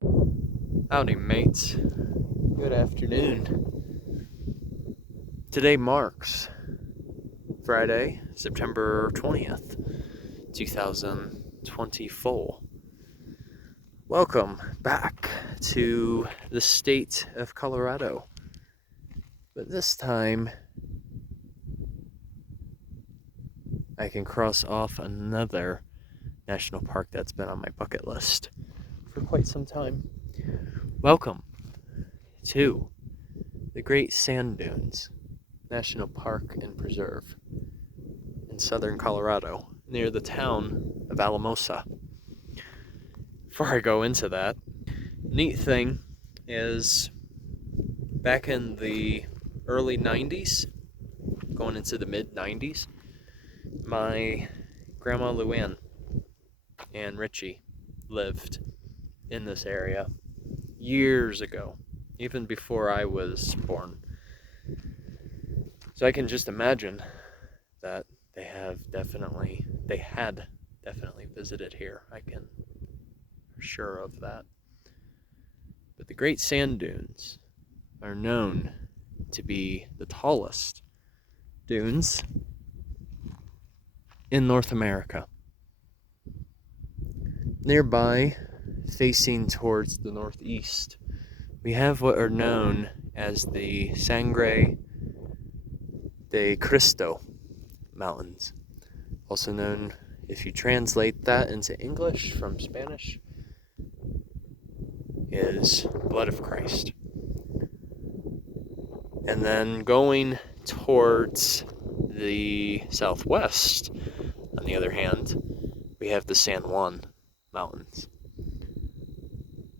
Howdy, mates. Good afternoon. Today marks Friday, September 20th, 2024. Welcome back to the state of Colorado. But this time, I can cross off another national park that's been on my bucket list for quite some time. Welcome to the Great Sand Dunes National Park and Preserve in southern Colorado, near the town of Alamosa. Before I go into that, neat thing is back in the early 90s, going into the mid 90s, my Grandma Luann and Richie lived in this area years ago, even before I was born. So I can just imagine that they had definitely visited here. I can be sure of that. But the Great Sand Dunes are known to be the tallest dunes in North America. Nearby, facing towards the northeast, we have what are known as the Sangre de Cristo Mountains, also known, if you translate that into English from Spanish, is Blood of Christ. And then going towards the southwest, on the other hand, we have the San Juan Mountains.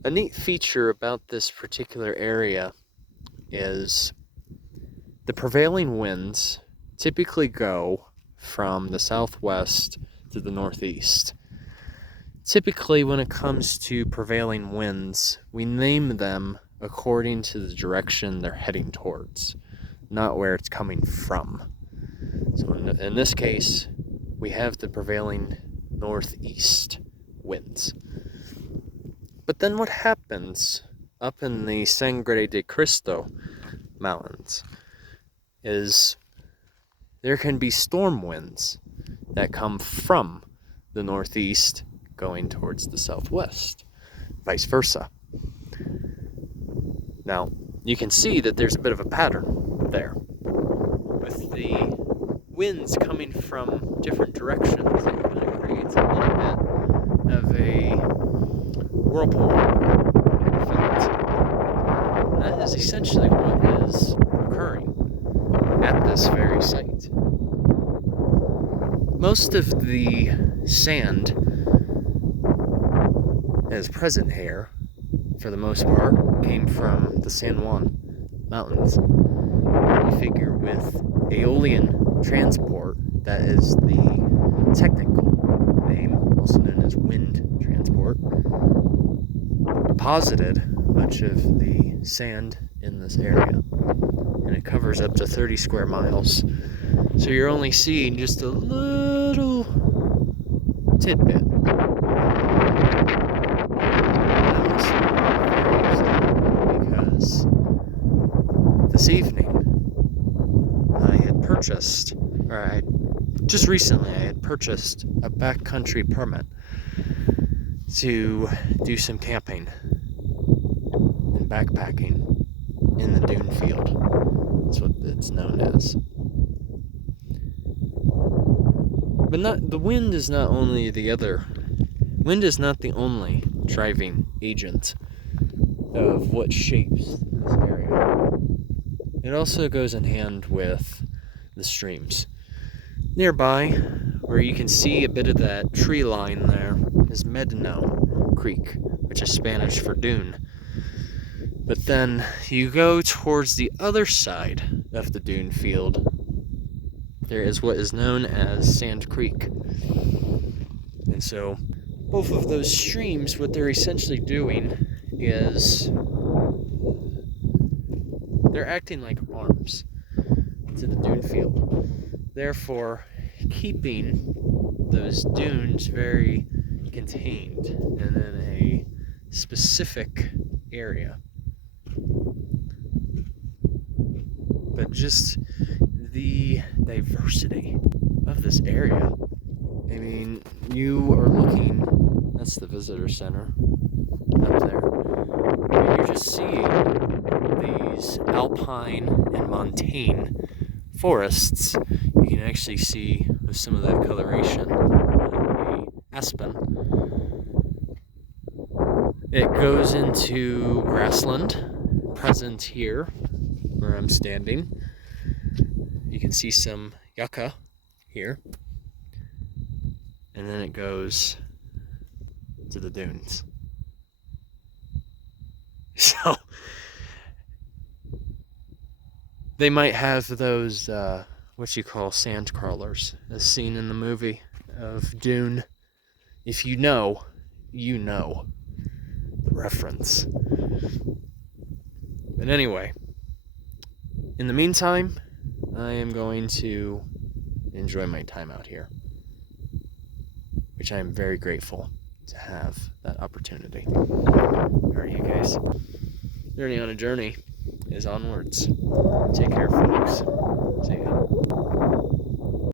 A neat feature about this particular area is the prevailing winds typically go from the southwest to the northeast. Typically, when it comes to prevailing winds, we name them according to the direction they're heading towards, not where it's coming from. So in this case, we have the prevailing northeast winds. But then what happens up in the Sangre de Cristo Mountains is there can be storm winds that come from the northeast going towards the southwest, vice versa. Now, you can see that there's a bit of a pattern there. With the winds coming from different directions, it kind of creates a little bit of a whirlpool effect. And that is essentially what is occurring at this very site. Most of the sand that is present here, for the most part, came from the San Juan Mountains. You figure with aeolian transport, that is the technical name, also known as wind transport, deposited much of the sand in this area. And it covers up to 30 square miles. So you're only seeing just a little tidbit. Because this evening I had purchased a backcountry permit to do some camping and backpacking in the dune field. That's what it's known as. But the wind is not the only driving agent of what shapes this area. It also goes in hand with the streams. Nearby, where you can see a bit of that tree line there, is Medino Creek, which is Spanish for dune. But then you go towards the other side of the dune field, there is what is known as Sand Creek. And so both of those streams, what they're essentially doing is they're acting like arms to the dune field, therefore keeping those dunes very contained and in a specific area, but just the diversity of this area. I mean, you are looking, that's the visitor center up there. And you're just seeing these alpine and montane forests. You can actually see with some of that coloration the aspen. It goes into grassland, present here where I'm standing. You can see some yucca here. And then it goes to the dunes. So they might have those, what you call sand crawlers, as seen in the movie of Dune. If you know, you know the reference. But anyway, in the meantime, I am going to enjoy my time out here, which I am very grateful to have that opportunity. Alright, you guys. Journey on a Journey is onwards. Take care, folks. See ya.